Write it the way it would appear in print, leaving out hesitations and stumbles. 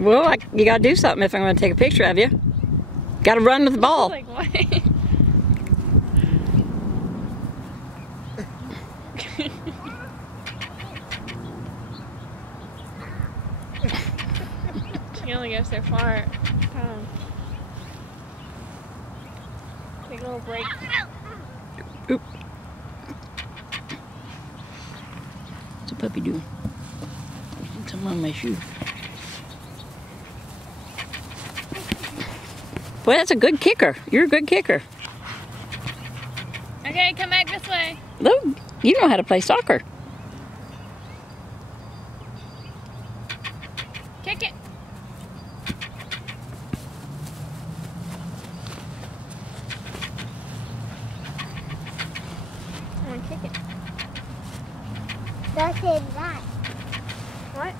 Well, you gotta do something if I'm gonna take a picture of you. Gotta run with the ball. Like what? She can only go so far. Take a little break. Oop. What's a puppy doing? Something on my shoe. Boy, that's a good kicker. You're a good kicker. Okay, come back this way. Look, you know how to play soccer. Kick it. I want to kick it. That's it, that. What?